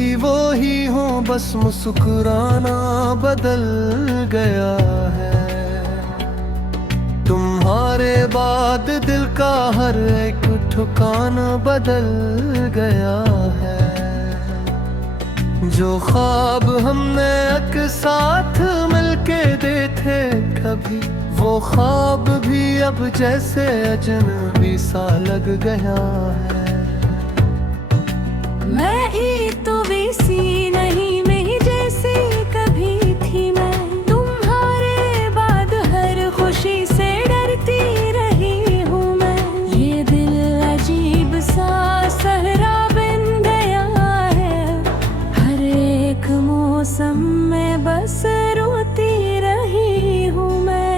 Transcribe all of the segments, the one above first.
भी वो ही हूँ, बस मुस्कुराना बदल गया है। तुम्हारे बाद दिल का हर एक ठिकाना बदल गया है। जो ख्वाब हमने एक साथ मिलके देखे कभी, वो ख्वाब भी अब जैसे अजनबी सा लग गया है। मैं ही तो वैसी नहीं, मैं जैसी कभी थी मैं। तुम्हारे बाद हर खुशी से डरती रही हूँ मैं। ये दिल अजीब सा सहरा बन गया है। हर एक मौसम में बस रोती रही हूँ मैं।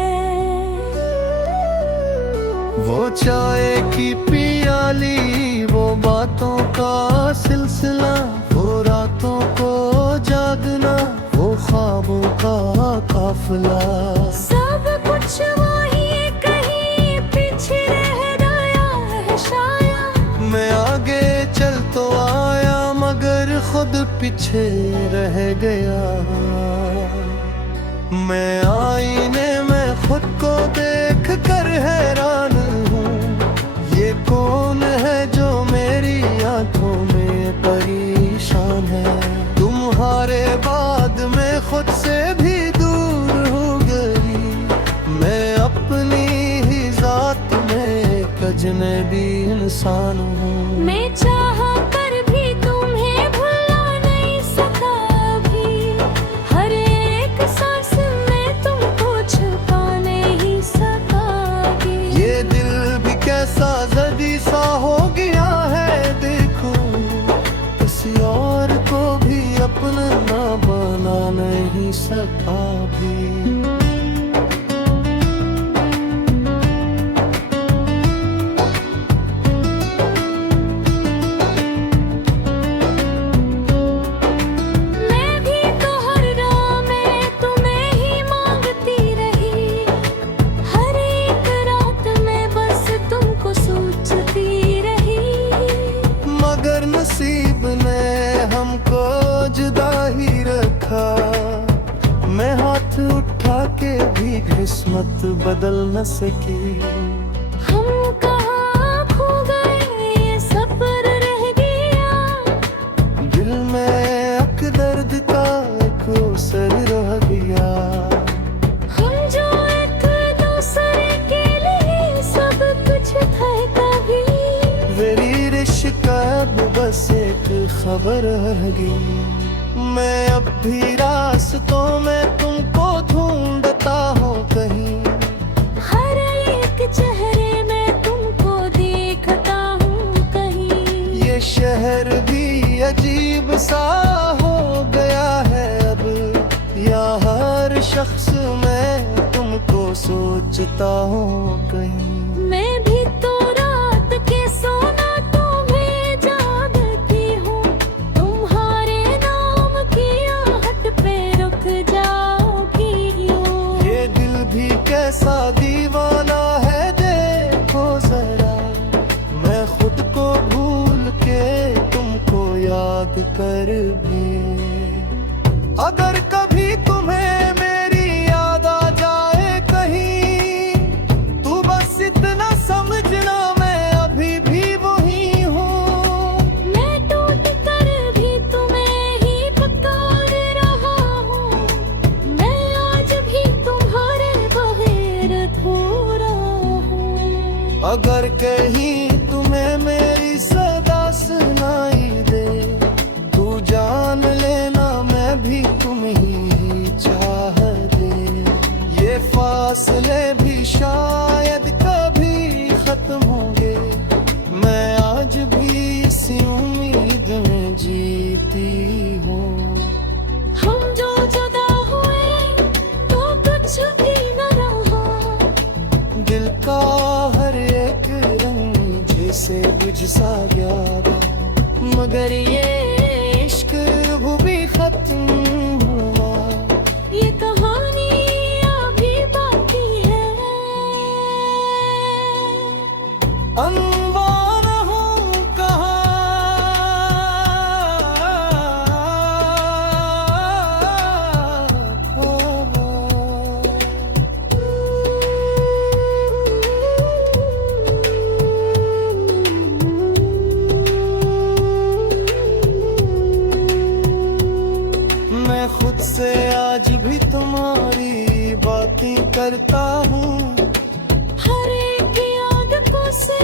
वो चाय की पियाली, वो बातों का सिलसिला, वो रातों को जागना, वो ख्वाबों का काफिला, सब कुछ वही कहीं पीछे रह गया है शायद। मैं आगे चल तो आया मगर खुद पीछे रह गया। मैं आईने में खुद को देख कर हैरान हूँ, ये कौन है जो मेरी आंखों में परेशान है। तुम्हारे बाद मैं खुद से भी दूर हो गई, मैं अपनी ही जात में एक अजनबी इंसान हूँ। मैं चाहा कर भी तुम्हें भुला नहीं सका अभी। हर एक सांस में तुमको छुपा नहीं सका अभी। ये दिल भी कैसा जदी सा हो गया है, देखो किसी और को भी अपना ना बना नहीं सका भी। मैं भी तो हर राह में तुम्हें ही मांगती रही। हर एक रात में बस तुमको सोचती रही। मगर नसीब ने हमको जुदा ही रखा, मैं हाथ उठा के भी किस्मत बदल न सकी। हम कहाँ खो गए, ये सफर रह गया। दिल में अक दर्द का एक असर रह गया। हम जो एक दूसरे के लिए सब कुछ थे कभी। मेरी रिश्क अब बस एक खबर रह गई। मैं अब भी रास्तों में तुमको ढूंढता हूँ कहीं, हर एक चेहरे में तुमको देखता हूँ कहीं। ये शहर भी अजीब सा हो गया है अब, या हर शख्स मैं तुमको सोचता हूँ कहीं। मैं भी तो रात के सोना तुम्हें जागती हूँ। तुम्हारे नाम की आहट पे रुक जाओगी यूं। ये दिल भी कैसा दीवाना है, देखो जरा मैं खुद को भूल के तुमको याद कर भी। अगर कभी तुम्हें मेरी याद आ जाए कहीं, तू बस इतना समझना मैं अभी भी वही हूँ। मैं टूट कर भी तुम्हें ही पुकार रहा हूँ। मैं आज भी तुम्हारे बगैर अधूरा हूँ। अगर कहीं तुम्हें मेरी सदा सुनाई दे, तू जान लेना मैं भी तुम ही चाह दे। ये फासले भी शायद कभी खत्म होंगे, मैं आज भी इसी उम्मीद में जीती हूँ। हम जो जुदा हुए तो कुछ भी न रहा। दिल का हर एक रंग जैसे बुझ सा गया, मगर ये इश्क वो भी खत्म हुआ। ये कहानी अभी बाकी है। खुद से आज भी तुम्हारी बातें करता हूँ। हर एक याद को से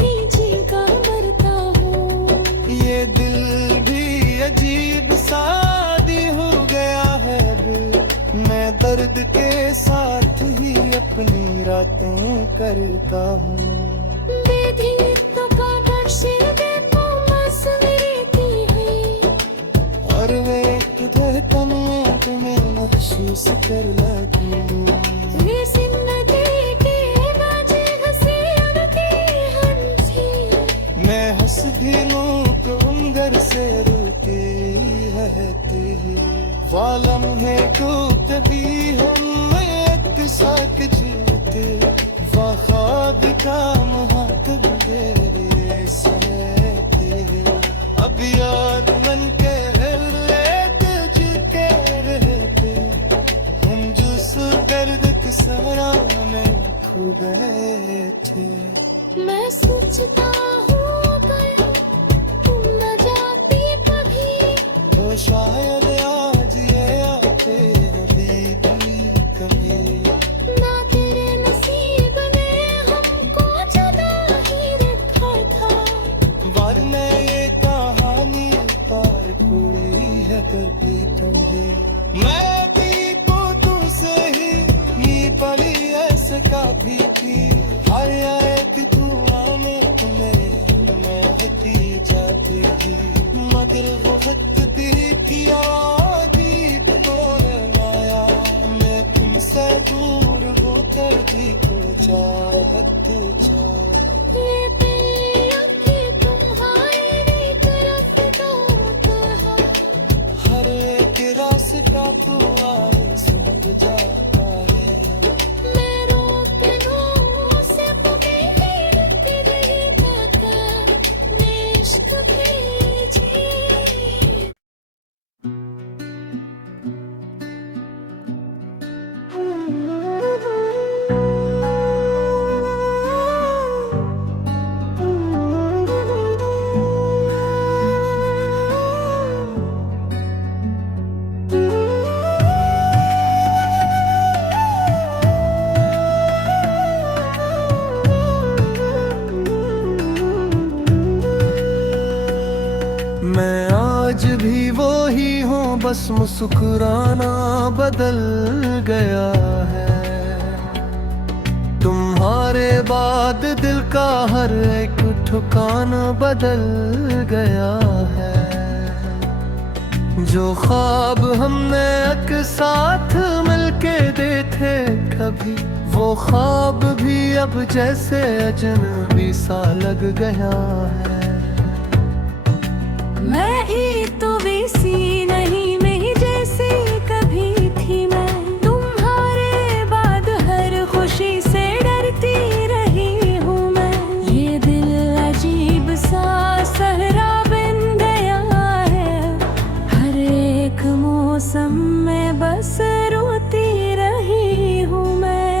नीचे का मरता हूँ। ये दिल भी अजीब शादी हो गया है अब। मैं दर्द के साथ ही अपनी रातें करता हूँ। बेधी तो कागज से देखो बस मेरी है। और वे तुझे तन्ने तुम्हें महसूस कर लगी। ये जिंदगी के बाजे हंसी उड़ती हंसी। मैं हंस भी लूं तो अंदर से रोती रहती। वालम है को तभी हम एक साथ जीते। ख्वाब का महत्व मेरे से अब याद मन के तुझके रहते। हम जिस दर्द के सरा में खो गए थे। मैं सोचता हूँ गया तुम न जाती कभी। तो शायद आज ये आते कभी। ना तेरे नसीब ने हमको जुदा ही रखा था। वरना ये कहानी पार पूरी है कभी कभी। मैं भी को तुझसे ही पली ऐसे काफी थी। हर एक दुआ में तुम्हें महती जाती थी। मगर वो वक्त तेरी किया दीप माया। मैं तुमसे दूर होकर भी को चाहत ये पिया कि तुम्हारी तरफ दौड़ता है। हर एक रास्ता तो आए समझ जाता है। मैं रोक लूं से पकड़ती रही तक इश्क कीजिए। मैं आज भी वो ही हूँ, बस मुस्कुराना बदल गया है। तुम्हारे बाद दिल का हर एक ठिकाना बदल गया है। जो ख्वाब हमने एक साथ मिलके देखे कभी, वो ख्वाब भी अब जैसे अजनबी सा लग गया है। मैं ही तो वैसी नहीं मैं जैसी कभी थी। मैं तुम्हारे बाद हर खुशी से डरती रही हूँ। मैं ये दिल अजीब सा सहरा बन गया है। हर एक मौसम में बस रोती रही हूँ मैं।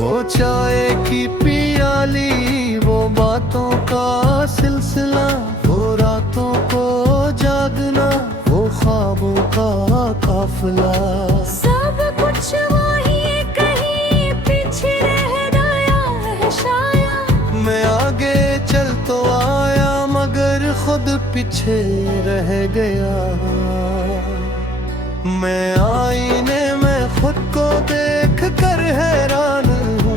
वो चाय की पियाली, वो बातों का सिलसिला, वो रातों को जागना, वो ख्वाबों का काफिला। सब कुछ वही कहीं पीछे रह गया है शायद। मैं आगे चल तो आया मगर खुद पीछे रह गया। मैं आईने में खुद को देख कर हैरान हूँ।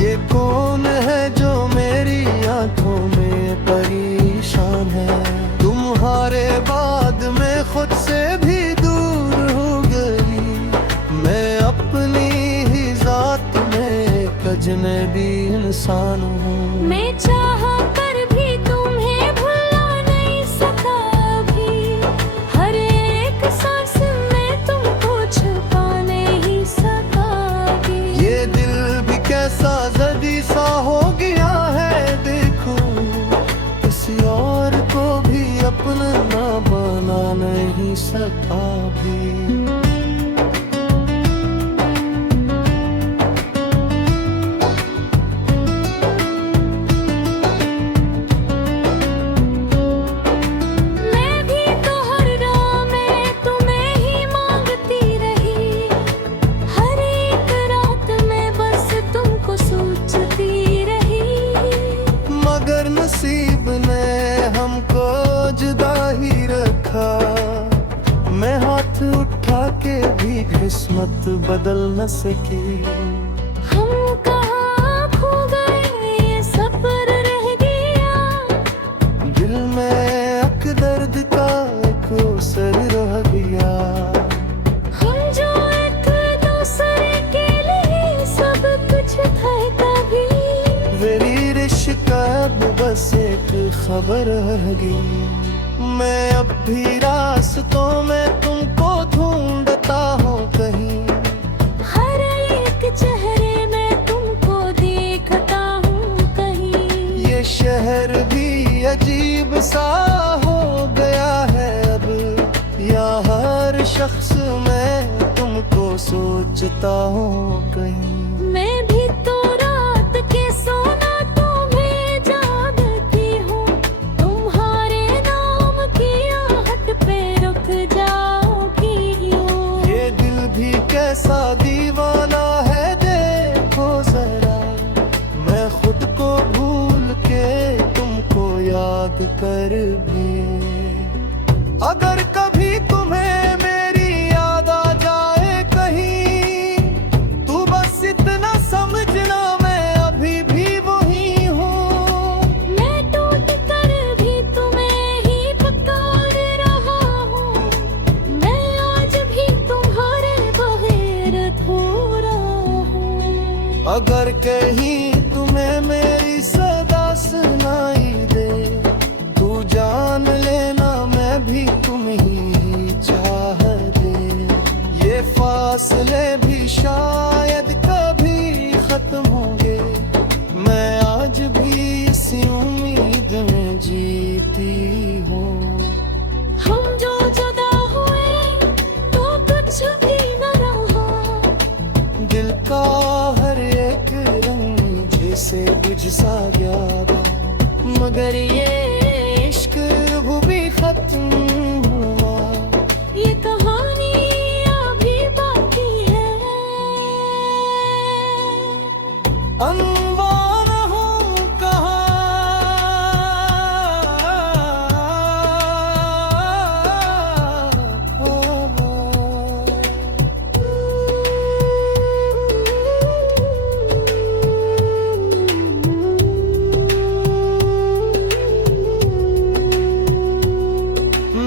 ये कौन है जो मेरी आंखों में परेशान है। तुम्हारे बाद मैं खुद से भी दूर हो गई। मैं अपनी ही जात में एक अजनबी इंसान हूँ। मैं चाहा कर भी तुम्हें भुला नहीं सका अभी। हर एक सांस में तुमको छुपा नहीं सका अभी। ये दिल भी कैसा जदी सा हो गया है। देखो किसी और को भी अपना ना बना नहीं सका भी। मैं भी तो हर किस्मत बदल न सकी। हम कहाँ खो गए ये सफर रह गया, दिल में अक दर्द का एक असर रह गया। हम जो एक दूसरे के लिए सब कुछ थे कभी, मेरी रिश्क अब बस एक खबर रह गई। मैं अब भी रास्तों में तुमको ढूंढता हूँ कहीं, हर एक चेहरे में तुमको देखता हूँ कहीं। ये शहर भी अजीब सा हो गया है अब, यहाँ हर शख्स मैं तुमको सोचता हूँ कहीं। मैं भी तो रात के सोना तुम्हें जागती हूँ, तुम्हारे नाम की आहट पे रुक जाओगी यूं। ये दिल भी कैसा दीवाना है देखो जरा, मैं खुद को भूल के तुमको याद कर भी। अगर कभी तुम्हें मेरी याद आ जाए कहीं, तू बस इतना समझना मैं अभी भी वही हूँ। मैं टूट कर भी तुम्हें ही पुकार रहा हूँ, मैं आज भी तुम्हारे बगैर अधूरा हूँ। अगर कहीं तुम्हें मेरी सदा सुनाई दे, तू जान लेना मैं भी तुम ही चाह दे। ये फासले भी शायद कभी खत्म होंगे, मैं आज भी इसी उम्मीद में जीती हूँ। हम जो जुदा हुए तो कुछ भी न रहा, दिल का हर एक रंग जैसे बुझ सा गया, मगर ये इश्क वो भी खत्म हुआ। ये कहानी अभी बाकी है। अनजान हूँ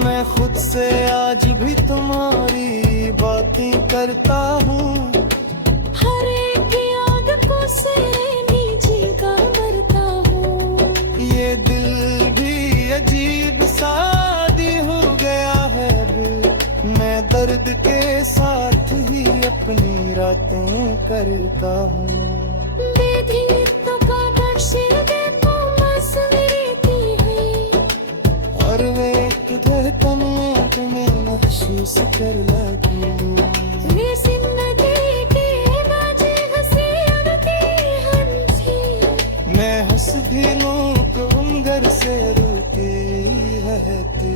मैं खुद से आज भी तुम्हारी बातें करता हूँ। हर एक याद को सिरे नीचे का मरता हूँ। ये दिल भी अजीब शादी हो गया है अब, मैं दर्द के साथ ही अपनी रातें करता हूँ। बेधीरता का नक्श देखो मसवीती है, और वे धड़कन में तुम्हें महसूस कर लगी। ये जिंदगी के बाजे हंसी उड़ती हंसी, मैं हंस भी लूं तुम घर से रूठी रहती।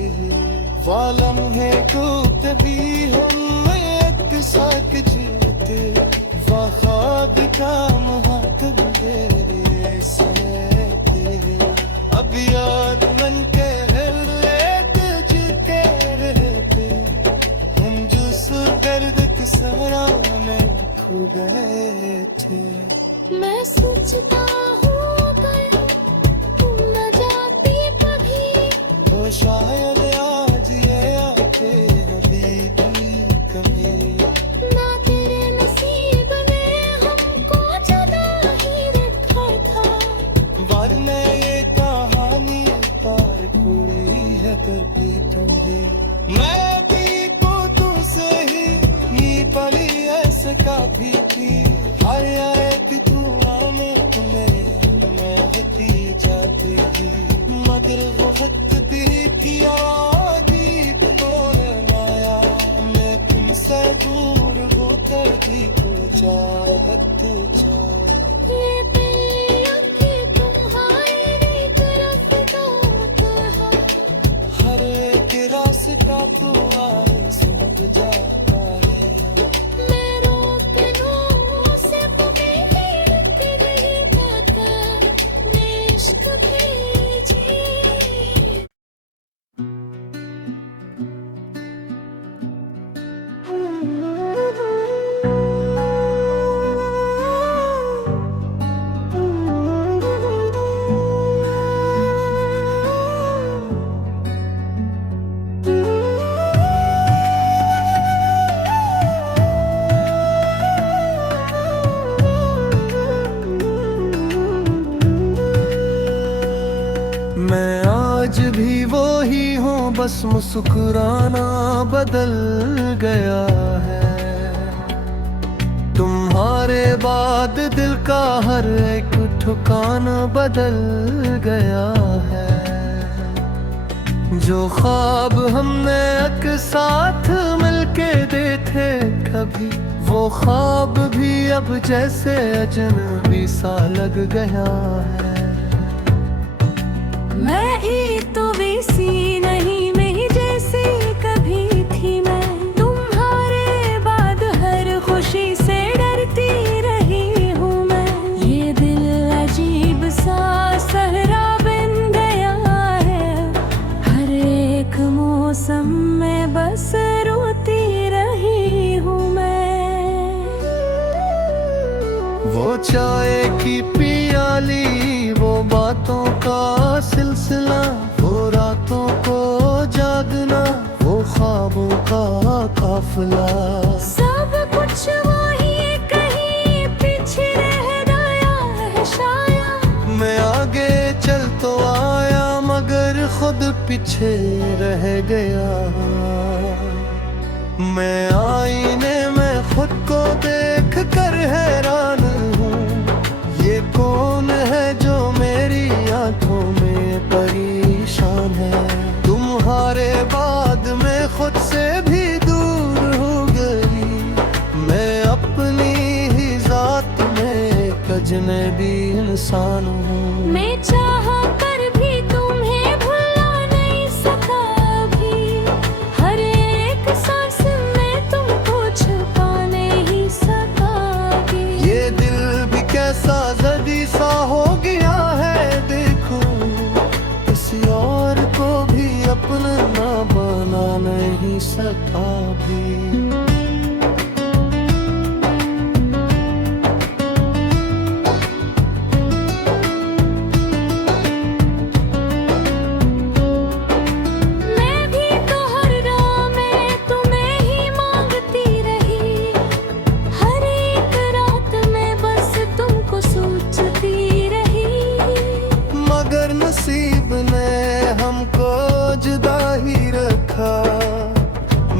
वालम है तो कभी हम एक साथ जीते, ख्वाब का महक मेरे सहते। अब याद मन के सरा में खो गए थे। मैं सोचता हूँ गया तुम न जाती कभी, तो शायद आज ये आते अभी कभी। ना तेरे नसीब ने हमको जुदा ही रखा था, वरना ये कहानी पार पूरी है कभी तुम्हें। मैं भी को तुमसे ही पली ऐसे काफी थी, हर एक दुआ में तुम्हें मैं होती जाती थी। मगर वो वक्त भी किया गीत माया, मैं तुमसे दूर होकर भी तो चाहत चाह। ये बेअक्की तुम्हारी तरफ तो कहा, हर एक रास्ता तो आए समझ जाता है। मैं रोक लूं से तुम्हें लग गई पाता, मैं इश्क भेजी। वही हूँ, बस मुस्कुराना बदल गया है। तुम्हारे बाद दिल का हर एक ठिकाना बदल गया है। जो ख्वाब हमने एक साथ मिलके देखे थे, वो ख्वाब भी अब जैसे अजनबी सा लग गया है। मैं ही तो वैसी नहीं, मैं ही जैसी कभी थी। मैं तुम्हारे बाद हर खुशी से डरती रही हूँ। मैं ये दिल अजीब सा सहरा बन गया है। हर एक मौसम में बस रोती रही हूँ मैं। वो चाय की पियाली, वो बातों का सिलसिला, वो रातों को जागना, वो ख्वाबों का काफिला, सब कुछ वही कहीं पीछे रह गया है शायद। मैं आगे चल तो आया मगर खुद पीछे रह गया। मैं आईने में खुद को देख कर हैरान हूँ, ये कौन है जो मेरी आंखों में परेशान है। तुम्हारे बाद मैं खुद से भी दूर हो गई, मैं अपनी ही जात में एक अजनबी इंसान हूँ। मैं चाहा कर भी तुम्हें भुला नहीं सका अभी। हर एक सांस में तुमको छुपा नहीं सका अभी। ये दिल भी कैसा जदी सा हो गया है, देखो किसी और को भी अपना ना बना नहीं सका भी। मैं भी तो हर राह में तुम्हें ही मांगती रही। हर एक रात में बस तुमको सोचती रही। मगर नसीब ने हमको जुदा ही रखा,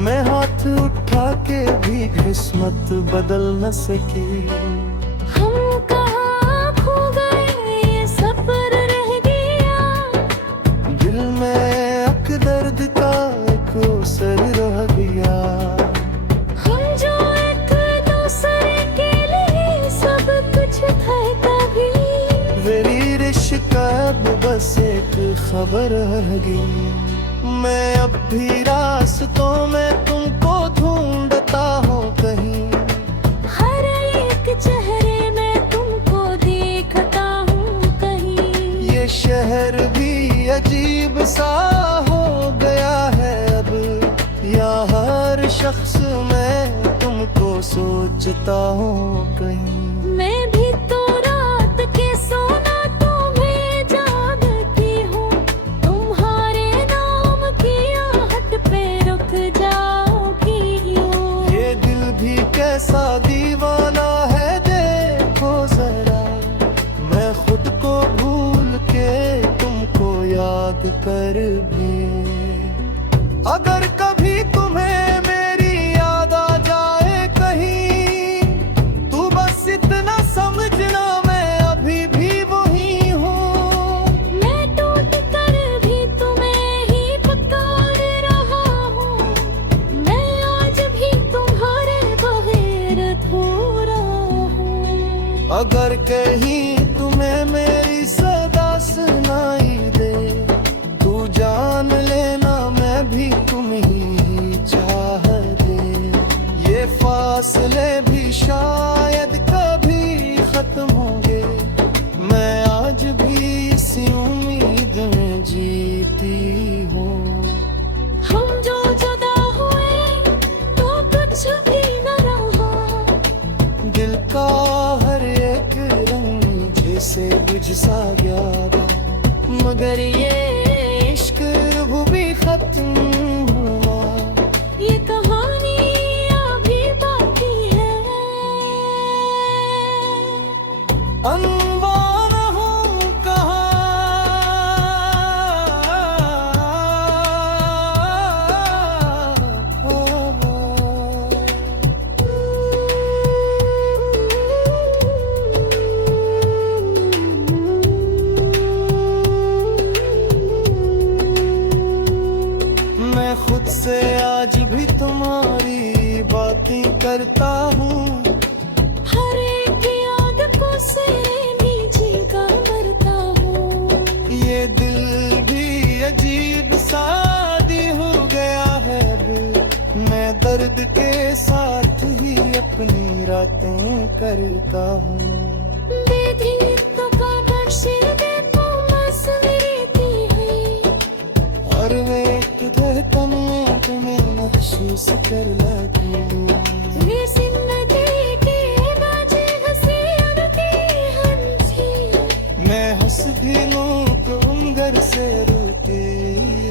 मैं हाथ उठा के भी किस्मत बदल न सकी। हम कहाँ खो गए, ये सफर रह गया। दिल में अक दर्द का एक असर रह गया। हम जो एक दूसरे के लिए सब कुछ थे कभी। मेरी रिश्क अब बस एक खबर रह गई। मैं अब भी रास्तों में तुमको ढूंढता हूँ कहीं, हर एक चेहरे में तुमको देखता हूँ कहीं। ये शहर भी अजीब सा हो गया है अब, या हर शख्स मैं तुमको सोचता हूँ कहीं। मैं भी तो रात के सोना तुम्हें जागती हूँ। तुम्हारे नाम की आहट पे रुक जाऊंगी हूँ। ये दिल भी कैसा दीवाना है, देखो जरा मैं खुद को भूल के तुमको याद कर भी। अगर कभी तुम्हें मेरी याद आ जाए कहीं, तू बस इतना समझना मैं अभी भी वही हूँ। मैं टूट कर भी तुम्हें ही पुकार रहा हूँ। मैं आज भी तुम्हारे बगैर अधूरा हूँ। अगर कहीं तुम्हें मेरी सदा सुनाई दे, तू जान लेना मैं भी तुम ही चाह दे। ये फासले भी शायद कभी खत्म होंगे, मैं आज भी इसी उम्मीद में जीती हूँ। हम जो जुदा हुए तो कुछ भी न रहा। दिल का हर एक रंग जैसे बुझ सा गया, मगर ये इश्क वो भी खत्म हुआ। ये कहानी अभी बाकी है। अनजान हूँ कहाँ, मैं खुद से आज भी तुम्हारी बातें करता हूँ। हर एक याद को से भी जीगा मरता हूँ। ये दिल भी अजीब शादी हो गया है अब। मैं दर्द के साथ ही अपनी रातें करता हूँ। और वे धड़कन में तुम्हें महसूस कर लगी। मैं हंस भी लूं तुम घर से रूठी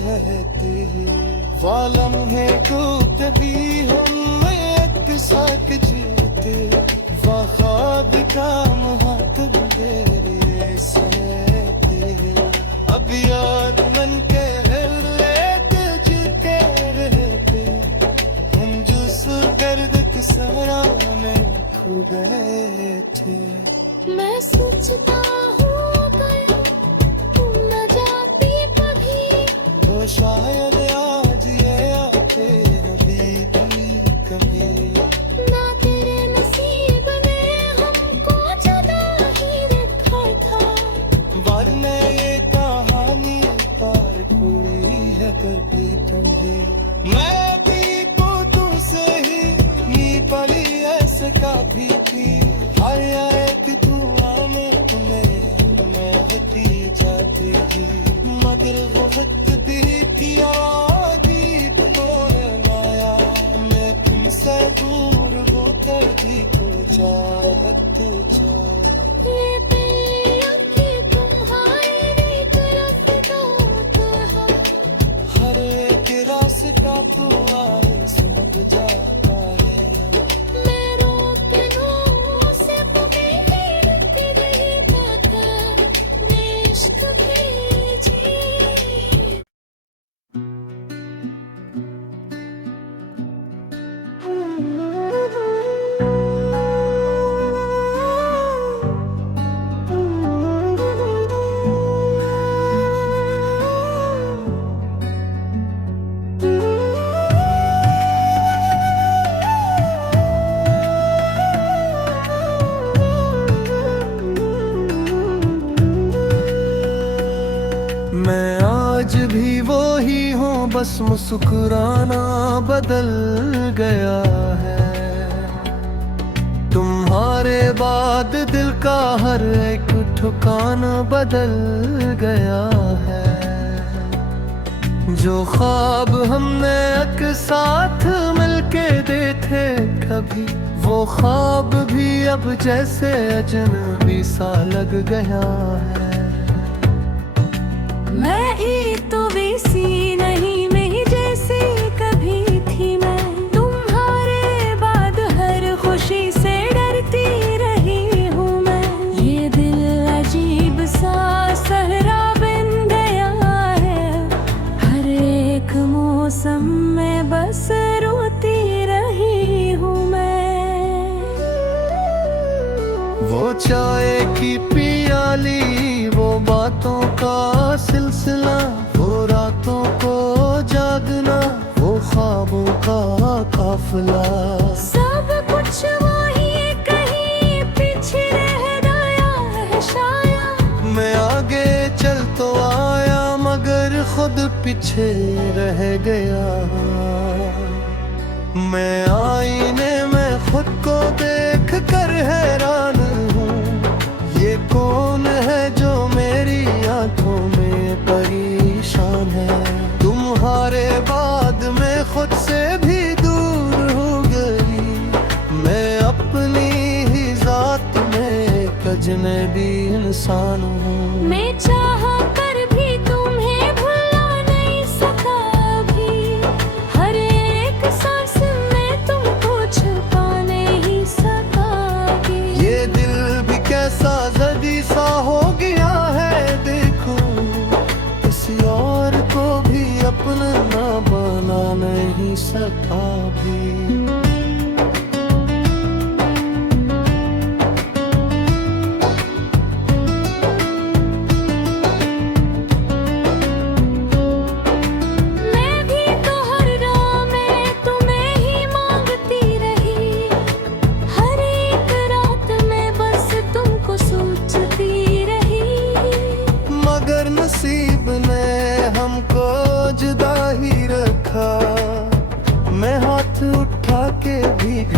रहती। वालम है को कभी हम एक साथ जीते। ख्वाब का महक मेरे सहते। अब याद मन के गए थे। मैं सोचता हूँ गया तुम न जाती कभी, तो शायद आज ये आते कभी। ना तेरे नसीब ने हमको जुदा ही रखा था। वरना ये कहानी पार पूरी है कभी कभी। मैं भी को तुमसे ही पली ऐसे काफी थी। हर एक दुआ में तुम्हें मैं होती जाती थी। मगर वो वक्त भी किया माया। मैं तुमसे दूर होकर भी को चाहत जा। हर एक रास्ता तो आए समझ जाता है। मैं आज भी वो ही हूँ, बस मुस्कुराना बदल गया है। तुम्हारे बाद दिल का हर एक ठिकाना बदल गया है। जो ख्वाब हमने एक साथ मिलके देखे कभी, वो ख्वाब भी अब जैसे अजनबी सा लग गया है। मैं ही तो वैसी नहीं मैं जैसे कभी थी। मैं तुम्हारे बाद हर खुशी से डरती रही हूँ। मैं ये दिल अजीब सा सहरा बन गया है। हर एक मौसम में बस रोती रही हूँ मैं। वो चाय की पियाली, वो बातों का सिलसिला, वो रातों को जागना, वो ख्वाबों का काफिला। सब कुछ वही कहीं पीछे रह गया है शायद। मैं आगे चल तो आया मगर खुद पीछे रह गया। मैं आईने में खुद को देख कर हैरान हूँ। ये कौन है जो मेरी आंखों में परेशान है। तुम्हारे बाद मैं खुद से भी दूर हो गई। मैं अपनी ही जात में एक अजनबी इंसान हूँ। मैं चाहा कर भी तुम्हें भुला नहीं सका अभी। हर एक सांस में तुमको छुपा नहीं सका। ये दिल भी कैसा जदी सा हो गया है। देखो किसी और को भी अपना ना बना नहीं सका भी। मैं भी तो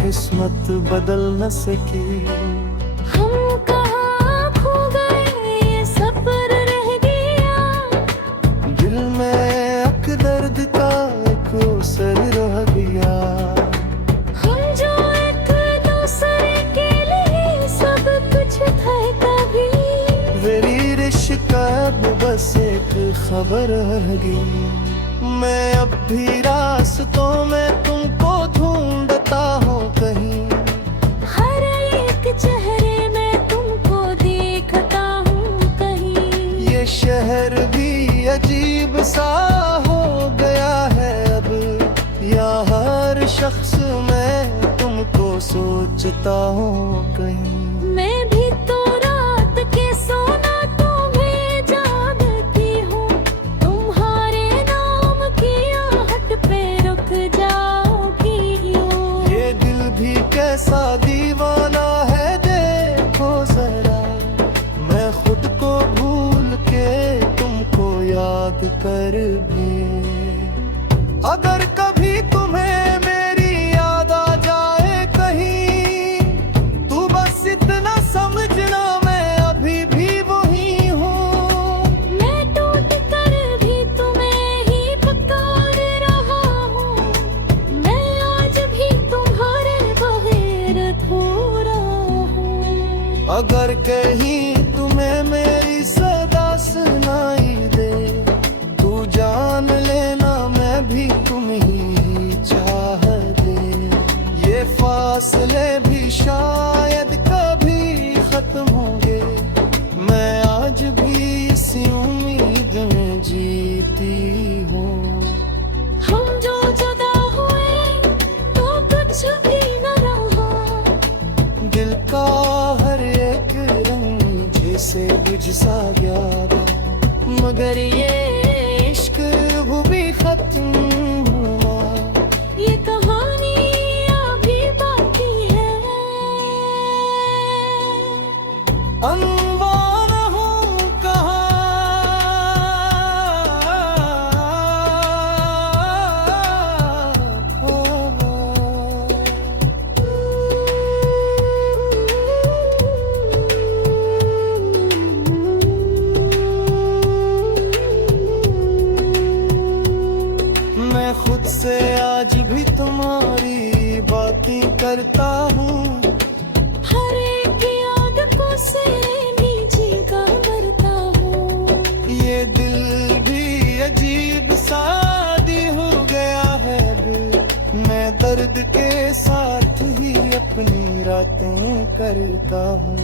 किस्मत बदल न सकी। हम कहाँ खो गए, ये सफर रह गया। दिल में अक दर्द का एक असर रह गया। हम जो एक दूसरे के लिए सब कुछ थे कभी, मेरी रिश्क अब बस एक खबर रह गई। मैं अब भी रास्तों में तुमको ढूंढता हूँ कहीं। हर एक चेहरे में तुमको देखता हूँ कहीं। ये शहर भी अजीब सा हो गया है अब, या हर शख्स मैं तुमको सोचता हूँ कहीं। मैं भी तो रात के सोना तुम्हें जागती हूँ। तुम्हारे नाम की आहट पे रुक जाओगी यूं। ये दिल भी कैसा दीवाना है देखो जरा। मैं खुद को भूल के तुमको याद कर भी। अगर कभी तुम्हें मेरी याद आ जाए कहीं, तू बस इतना समझना मैं अभी भी वही हूँ। मैं टूट कर भी तुम्हें ही पुकार रहा हूँ। मैं आज भी तुम्हारे बगैर अधूरा हूँ। अगर कहीं तुम्हें मेरी सदा सुनाई दे, तू जान लेना मैं भी तुम ही चाह दे। ये फासले भी शायद कभी खत्म होंगे, मैं आज भी इसी उम्मीद में जीती हूँ। हम जो जुदा हुए तो कुछ भी न रहा। दिल का हर एक रंग जैसे बुझ सा गया था, मगर ये इश्क वो भी खत्म हुआ। ये कहानी अभी बाकी है। अनजान हूँ मैं खुद से आज भी तुम्हारी बातें करता हूँ। हर एक याद को से भी जी का मरता हूँ। ये दिल भी अजीब शादी हो गया है अब, मैं दर्द के साथ ही अपनी रातें करता हूँ।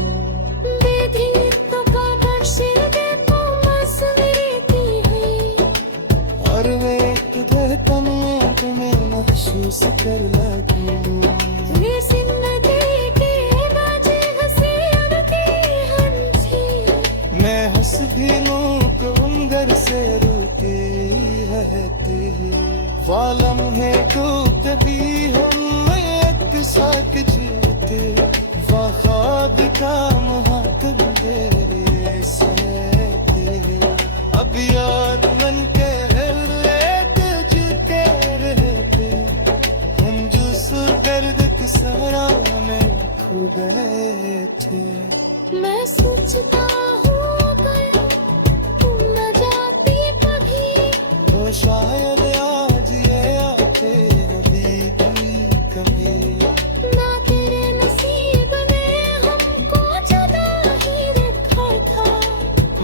बेधीरता का नक्शे देखो बस मेरी है। और वे धड़कन में तुम्हें महसूस कर लगी। ये जिंदगी के बाजे हंसी उड़ती हंसी। मैं हंस भी लूं तो अंदर से रोती रहती। वालम है तो कभी हम एक साथ जीते, ख्वाब का मुहातब मेरे से अब यार मन के सरा में खो गए थे। मैं सोचता हूँ गया तुम न जाती कभी, तो शायद आज ये आते अभी कभी। ना तेरे नसीब ने हमको जुदा ही रखा था।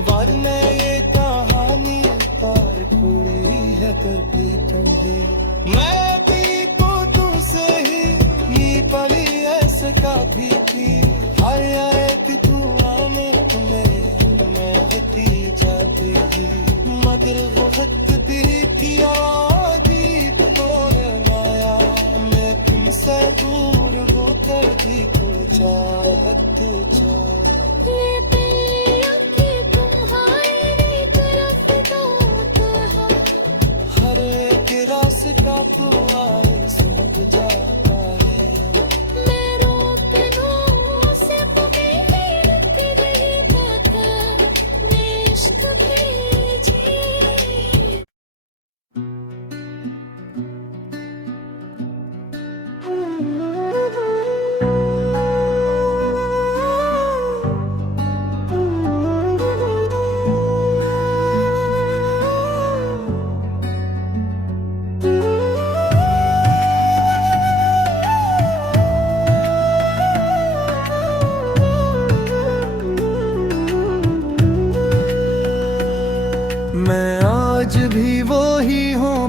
वरना ये कहानी पार पूरी है कभी कभी। मैं भी को तुमसे ही पली ऐसे काफी थी। हर एक दुआ में तुम्हें मैं होती जाती थी, मगर वो वक्त भी किया दीप मोर माया। मैं तुमसे दूर होकर भी तो चाहत चाह। ये दिल की तुम्हारी तरफ दौड़ता है। हर एक रास्ता तो आए समझ जाता है। मैं रोक लूं उसे तुम्हें गिरती रही पाकर, मैं इश्क कीजिए।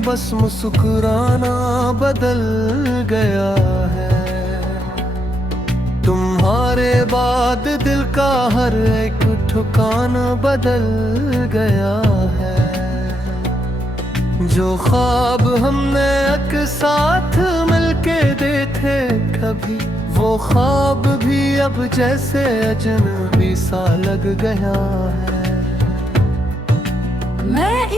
बस मुस्कुराना बदल गया है। तुम्हारे बाद दिल का हर एक ठिकाना बदल गया है। जो ख्वाब हमने एक साथ मिलके देखे कभी, वो ख्वाब भी अब जैसे अजनबी सा लग गया है। मैं